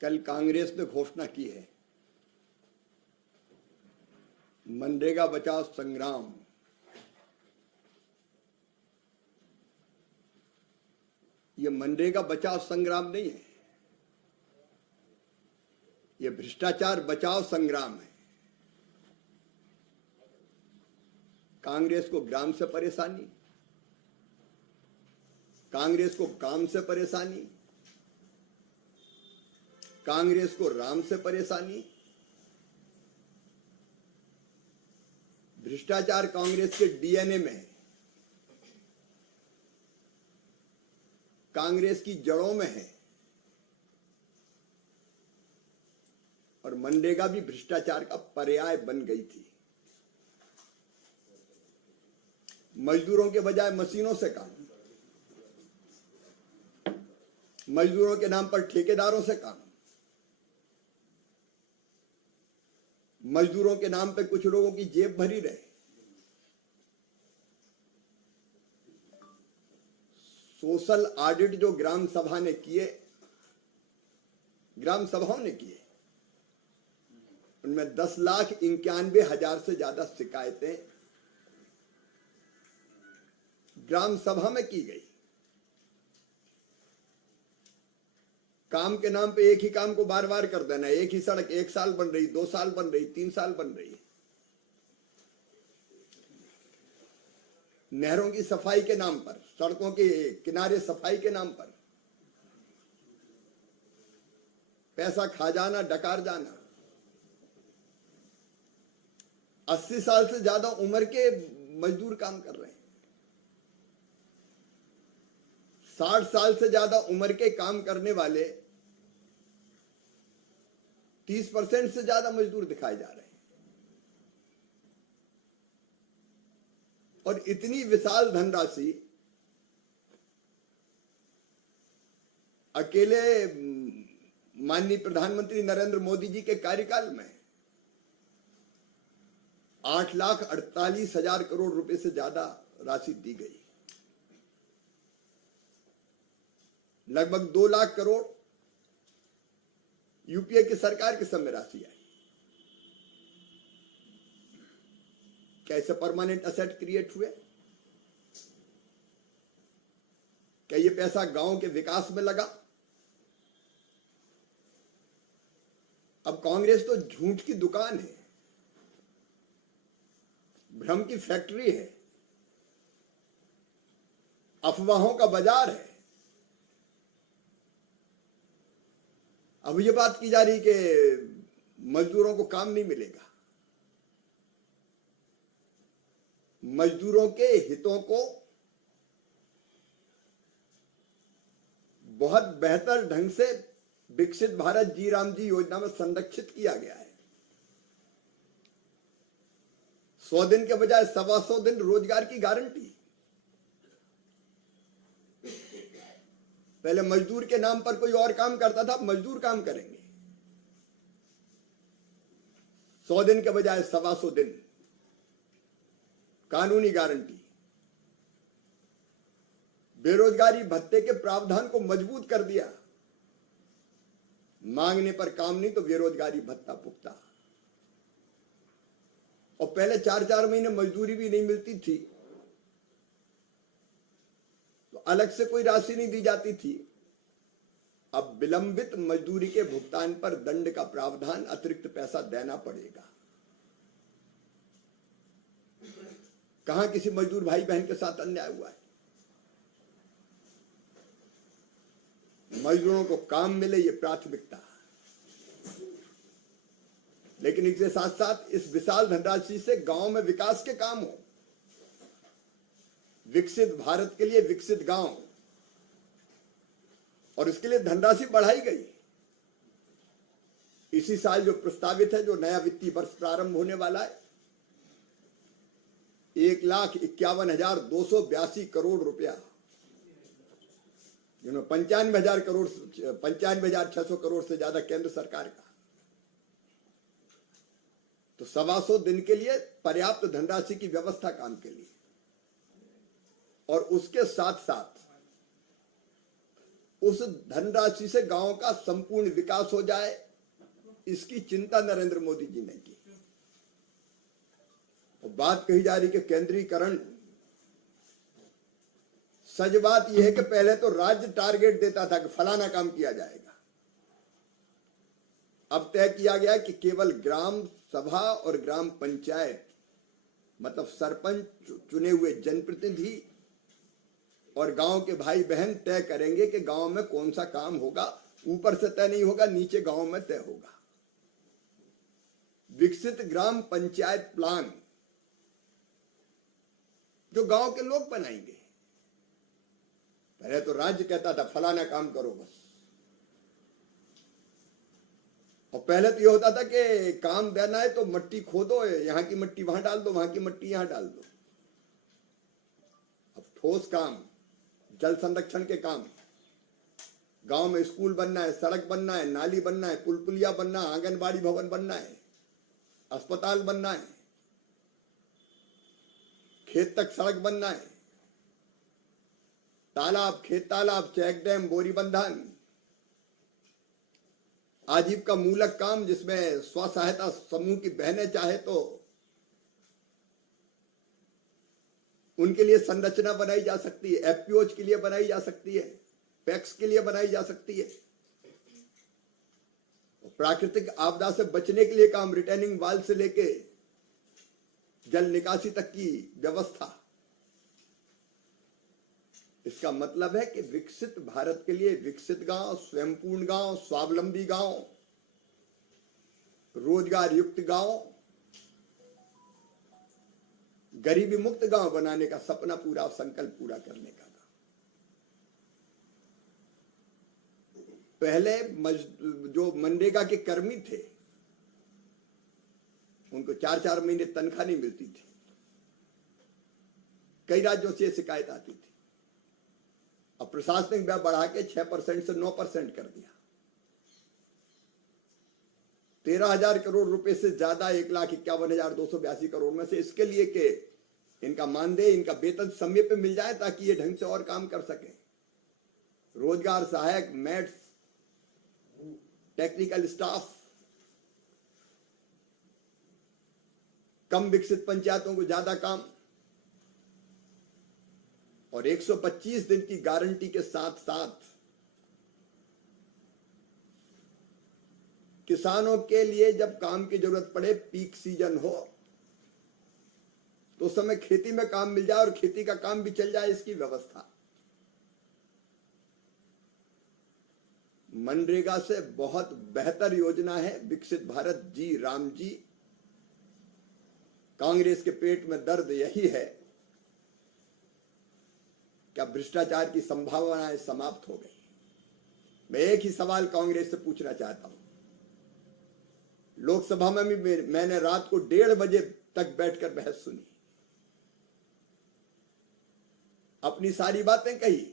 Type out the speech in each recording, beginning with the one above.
कल कांग्रेस ने घोषणा की है मनरेगा बचाओ संग्राम। ये मनरेगा बचाओ संग्राम नहीं है, ये भ्रष्टाचार बचाओ संग्राम है। कांग्रेस को ग्राम से परेशानी, कांग्रेस को काम से परेशानी, कांग्रेस को राम से परेशानी। भ्रष्टाचार कांग्रेस के डीएनए में है, कांग्रेस की जड़ों में है। और मनरेगा भी भ्रष्टाचार का पर्याय बन गई थी। मजदूरों के बजाय मशीनों से काम, मजदूरों के नाम पर ठेकेदारों से काम, मजदूरों के नाम पे कुछ लोगों की जेब भरी रहे। सोशल ऑडिट जो ग्राम सभा ने किए, ग्राम सभाओं ने किए, उनमें 10,91,000 से ज्यादा शिकायतें ग्राम सभा में की गई। काम के नाम पे एक ही काम को बार बार कर देना, एक ही सड़क 1 साल बन रही, 2 साल बन रही, 3 साल बन रही। नहरों की सफाई के नाम पर, सड़कों के किनारे सफाई के नाम पर पैसा खा जाना, डकार जाना। 80 साल से ज्यादा उम्र के मजदूर काम कर रहे हैं। 60 साल से ज्यादा उम्र के काम करने वाले 30% से ज्यादा मजदूर दिखाए जा रहे हैं। और इतनी विशाल धनराशि अकेले माननीय प्रधानमंत्री नरेंद्र मोदी जी के कार्यकाल में 8,48,000 करोड़ रुपए से ज्यादा राशि दी गई। लगभग 2 लाख करोड़ यूपीए की सरकार के समय राशि आई। कैसे परमानेंट असेट क्रिएट हुए? क्या ये पैसा गांव के विकास में लगा? अब कांग्रेस तो झूठ की दुकान है, भ्रम की फैक्ट्री है, अफवाहों का बाजार है। अब ये बात की जा रही कि मजदूरों को काम नहीं मिलेगा। मजदूरों के हितों को बहुत बेहतर ढंग से विकसित भारत जी राम जी योजना में संरक्षित किया गया है। 100 दिन के बजाय 125 दिन रोजगार की गारंटी। पहले मजदूर के नाम पर कोई और काम करता था, अब मजदूर काम करेंगे। 100 दिन के बजाय 125 दिन कानूनी गारंटी। बेरोजगारी भत्ते के प्रावधान को मजबूत कर दिया। मांगने पर काम नहीं तो बेरोजगारी भत्ता पुख्ता। और पहले 4-4 महीने मजदूरी भी नहीं मिलती थी तो अलग से कोई राशि नहीं दी जाती थी। अब विलंबित मजदूरी के भुगतान पर दंड का प्रावधान, अतिरिक्त पैसा देना पड़ेगा। कहां किसी मजदूर भाई बहन के साथ अन्याय हुआ है? मजदूरों को काम मिले, ये प्राथमिकता। लेकिन इसके साथ साथ इस विशाल धनराशि से गांव में विकास के काम हो। विकसित भारत के लिए विकसित गांव, और इसके लिए धनराशि बढ़ाई गई। इसी साल जो प्रस्तावित है, जो नया वित्तीय वर्ष प्रारंभ होने वाला है, 1,51,282 करोड़ रुपया, जिनमें 95,600 करोड़ से ज्यादा केंद्र सरकार का, तो 125 दिन के लिए पर्याप्त धनराशि की व्यवस्था काम के लिए। और उसके साथ साथ उस धनराशि से गांव का संपूर्ण विकास हो जाए, इसकी चिंता नरेंद्र मोदी जी ने की। और बात कही जा रही कि केंद्रीकरण, सच बात यह है कि पहले तो राज्य टारगेट देता था कि फलाना काम किया जाएगा। अब तय किया गया कि केवल ग्राम सभा और ग्राम पंचायत, मतलब सरपंच चुने हुए जनप्रतिनिधि और गांव के भाई बहन तय करेंगे कि गांव में कौन सा काम होगा। ऊपर से तय नहीं होगा, नीचे गांव में तय होगा। विकसित ग्राम पंचायत प्लान जो गांव के लोग बनाएंगे। पहले तो राज्य कहता था फलाना काम करो बस, और पहले तो ये होता था कि काम देना है तो मट्टी खोदो, यहां की मट्टी वहां डाल दो, वहां की मट्टी यहां डाल दो। अब ठोस काम, जल संरक्षण के काम, गांव में स्कूल बनना है, सड़क बनना है, नाली बनना है, पुल पुलिया बनना है, आंगनबाड़ी भवन बनना है, अस्पताल बनना है, खेत तक सड़क बनना है, तालाब, खेत तालाब, चेक डैम, बोरी बंधन, आजीविका मूलक काम जिसमें स्व सहायता समूह की बहनें चाहे तो उनके लिए संरचना बनाई जा सकती है, एफपीओज के लिए बनाई जा सकती है, पैक्स के लिए बनाई जा सकती है। प्राकृतिक आपदा से बचने के लिए काम, रिटेनिंग वाल से लेके जल निकासी तक की व्यवस्था। इसका मतलब है कि विकसित भारत के लिए विकसित गांव, स्वयंपूर्ण गांव, स्वावलंबी गांव, रोजगार युक्त गांव, गरीबी मुक्त गांव बनाने का सपना पूरा, संकल्प पूरा करने का था। पहले जो मनरेगा के कर्मी थे उनको 4-4 महीने तनख्वाह नहीं मिलती थी। कई राज्यों से शिकायत आती थी। अब प्रशासनिक व्यय बढ़ा के 6% से 9% कर दिया। 13,000 करोड़ रुपए से ज्यादा 1,51,282 करोड़ में से इसके लिए कि इनका मानदेय, इनका वेतन समय पे मिल जाए ताकि ये ढंग से और काम कर सके। रोजगार सहायक, मेट्स, टेक्निकल स्टाफ, कम विकसित पंचायतों को ज्यादा काम, और 125 दिन की गारंटी के साथ साथ किसानों के लिए जब काम की जरूरत पड़े, पीक सीजन हो तो उस समय खेती में काम मिल जाए और खेती का काम भी चल जाए, इसकी व्यवस्था। मनरेगा से बहुत बेहतर योजना है विकसित भारत जी राम जी। कांग्रेस के पेट में दर्द यही है क्या भ्रष्टाचार की संभावनाएं समाप्त हो गई। मैं एक ही सवाल कांग्रेस से पूछना चाहता हूं। लोकसभा में भी मैंने रात को 1:30 बजे तक बैठकर बहस सुनी, अपनी सारी बातें कही।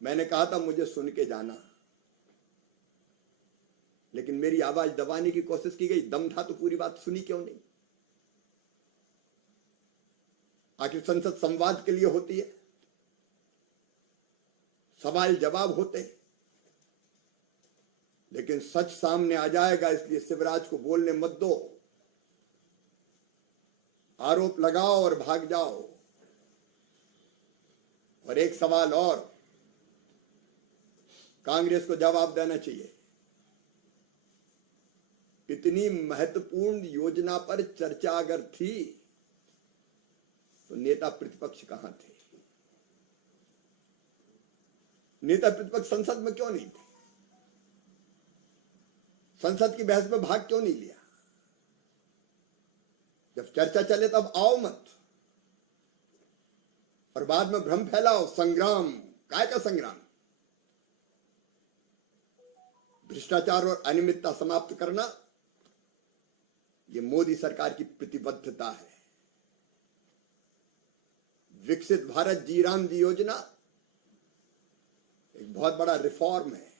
मैंने कहा था मुझे सुन के जाना, लेकिन मेरी आवाज दबाने की कोशिश की गई। दम था तो पूरी बात सुनी क्यों नहीं? आखिर संसद संवाद के लिए होती है, सवाल जवाब होते हैं। लेकिन सच सामने आ जाएगा, इसलिए शिवराज को बोलने मत दो। आरोप लगाओ और भाग जाओ। और एक सवाल और, कांग्रेस को जवाब देना चाहिए। इतनी महत्वपूर्ण योजना पर चर्चा अगर थी तो नेता प्रतिपक्ष कहां थे? नेता प्रतिपक्ष संसद में क्यों नहीं थे? संसद की बहस में भाग क्यों नहीं लिया? जब चर्चा चले तब आओ मत, और बाद में भ्रम फैलाओ। संग्राम, काय का संग्राम? भ्रष्टाचार और अनियमितता समाप्त करना यह मोदी सरकार की प्रतिबद्धता है। विकसित भारत जी राम जी योजना एक बहुत बड़ा रिफॉर्म है,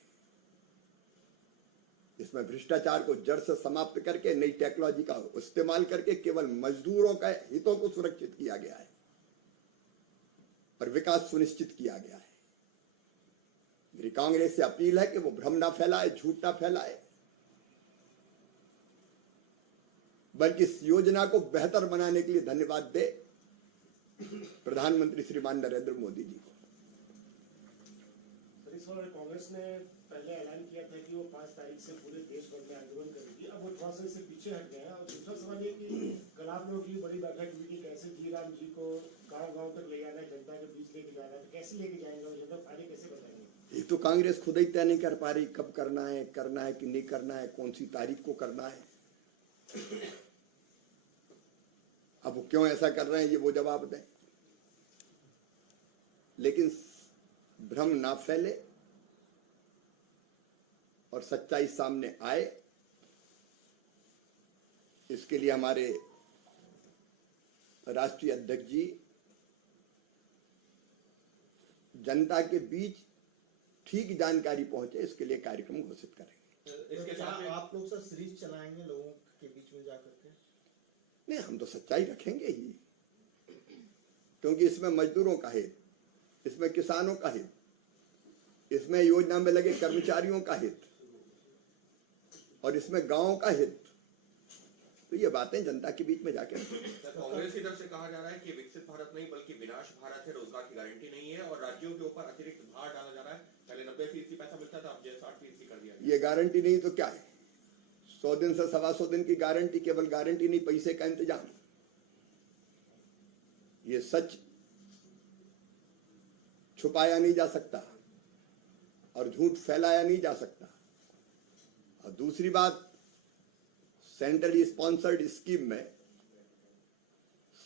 इसमें भ्रष्टाचार को जड़ से समाप्त करके नई टेक्नोलॉजी का इस्तेमाल करके केवल मजदूरों के हितों को सुरक्षित किया गया है और विकास सुनिश्चित किया गया है। मेरी कांग्रेस से अपील है कि वो भ्रम ना फैलाए, झूठ ना फैलाए, बल्कि इस योजना को बेहतर बनाने के लिए धन्यवाद दे प्रधानमंत्री श्रीमान नरेंद्र मोदी जी को। कांग्रेस ने पहले ऐलान किया था कि वो 5 तारीख से पूरे देश भर में आंदोलन करेगी, अब वो थोड़ा सा इससे पीछे हट गए हैं। और दूसरा सवाल ये कि कल आप लोगों की बड़ी बैठक हुई कि कैसे जी राम जी को गांव-गांव तक ले जाना है, जनता के बीच लेके जाना है, तो कैसे लेके जाएंगे और जनता फायदे कैसे बताएंगे? ये तो कांग्रेस खुद ही तय नहीं कर पा रही कब करना है कि नहीं करना है, कौन सी तारीख को करना है। अब वो क्यों ऐसा कर रहे हैं ये वो जवाब दें, लेकिन भ्रम ना फैले और सच्चाई सामने आए, इसके लिए हमारे राष्ट्रीय अध्यक्ष जी जनता के बीच ठीक जानकारी पहुंचे, इसके लिए कार्यक्रम घोषित करेंगे। इसके साथ आप लोग सर सीरीज चलाएंगे लोगों के बीच में जाकर के? नहीं, हम तो सच्चाई रखेंगे ही, क्योंकि इसमें मजदूरों का हित, इसमें किसानों का हित, इसमें योजना में लगे कर्मचारियों का हित और इसमें गांव का हित, तो ये बातें जनता के बीच में जाकर। कांग्रेस की तरफ से कहा जा रहा है कि विकसित भारत नहीं बल्कि विनाश भारत है, रोजगार की गारंटी नहीं है और राज्यों के ऊपर अतिरिक्त भार डाला जा रहा है। पहले 90% पैसा मिलता था, अब 60% कर दिया। ये गारंटी नहीं तो क्या है? 100 दिन से 125 दिन की गारंटी, केवल गारंटी नहीं, पैसे का इंतजाम। ये सच छुपाया नहीं जा सकता और झूठ फैलाया नहीं जा सकता। और दूसरी बात, सेंट्रली स्पॉन्सर्ड स्कीम में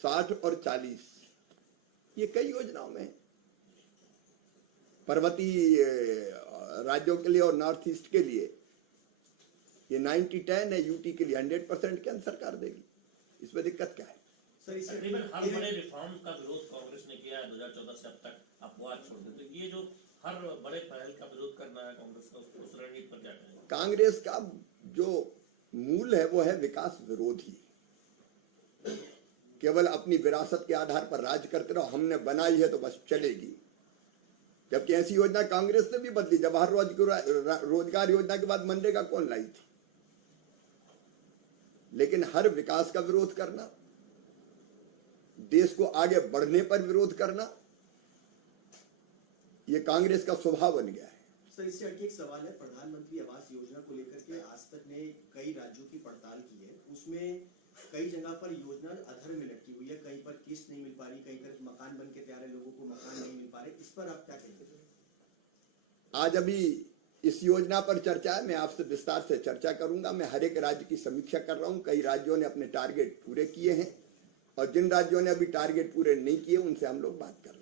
60 और 40 ये कई योजनाओं में, पर्वतीय राज्यों के लिए और नॉर्थ ईस्ट के लिए ये 90-10 है, यूटी के लिए 100% के अंदर सरकार देगी। इसमें दिक्कत क्या है? तकरीबन हर बड़े रिफॉर्म का विरोध कांग्रेस ने किया है 2014 से अब तक, अपवाद छोड़ दे। तो ये जो हर बड़े पहल का विरोध करना है कांग्रेस का, उस रणनीति पर क्या कहेंगे? कांग्रेस का जो मूल है वो है विकास विरोधी। केवल अपनी विरासत के आधार पर राज करते रहो, हमने बनाई है तो बस चलेगी। जबकि ऐसी योजना कांग्रेस ने भी बदली। जवाहर रोजगार योजना के बाद मनरेगा कौन लाई थी? लेकिन हर विकास का विरोध करना, देश को आगे बढ़ने पर विरोध करना, ये कांग्रेस का स्वभाव बन गया है। सर, इससे हटके एक सवाल है, प्रधानमंत्री आवास योजना को लेकर के आज तक ने कई राज्यों की पड़ताल की है, उसमें कई जगह पर योजना अधर में लटकी हुई है, कहीं पर किस्त नहीं मिल पा रही, कहीं पर मकान बन के तैयार है, लोगों को मकान नहीं मिल पा रहे। इस पर आप क्या कहेंगे? आज अभी इस योजना पर चर्चा है, मैं आपसे विस्तार से चर्चा करूंगा। मैं हर एक राज्य की समीक्षा कर रहा हूं। कई राज्यों ने अपने टारगेट पूरे किए हैं और जिन राज्यों ने अभी टारगेट पूरे नहीं किए उनसे हम लोग बात कर रहे हैं।